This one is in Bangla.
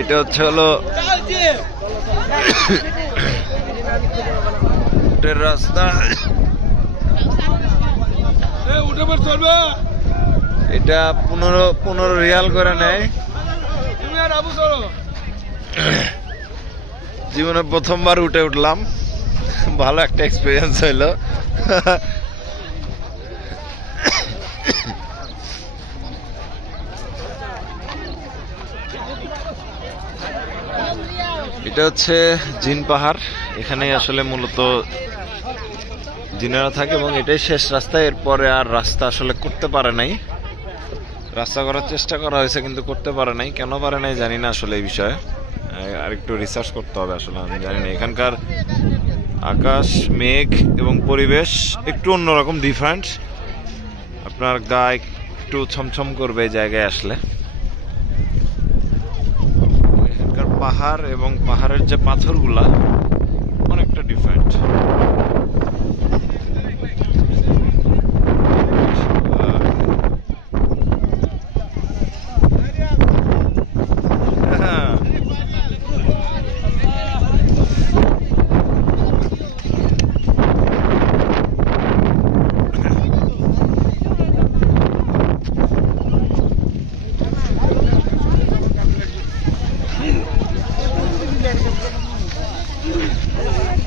এটা হচ্ছে হলো রাস্তা। এটা 15 রিয়াল করে নেয়। জীবনে প্রথমবার উঠে উঠলাম, ভালো একটা এক্সপিরিয়েন্স হইলো। এটা হচ্ছে জিন পাহাড়। এখানে আসলে মূলত জিনেরা থাকে এবং এটাই শেষ রাস্তা। এরপরে আর রাস্তা আসলে করতে পারে নাই। রাস্তা করার চেষ্টা করা হয়েছে কিন্তু করতে পারে নাই। কেন পারে নাই জানি না আসলে এই বিষয়ে, আর একটু রিসার্চ করতে হবে। আসলে আমি জানি না। এখানকার আকাশ, মেঘ এবং পরিবেশ একটু অন্যরকম, ডিফারেন্ট। আপনার গায়ে একটু ছমছম করবে এই জায়গায় আসলে। পাহাড় এবং পাহাড়ের যে পাথরগুলা অনেকটা ডিফারেন্ট।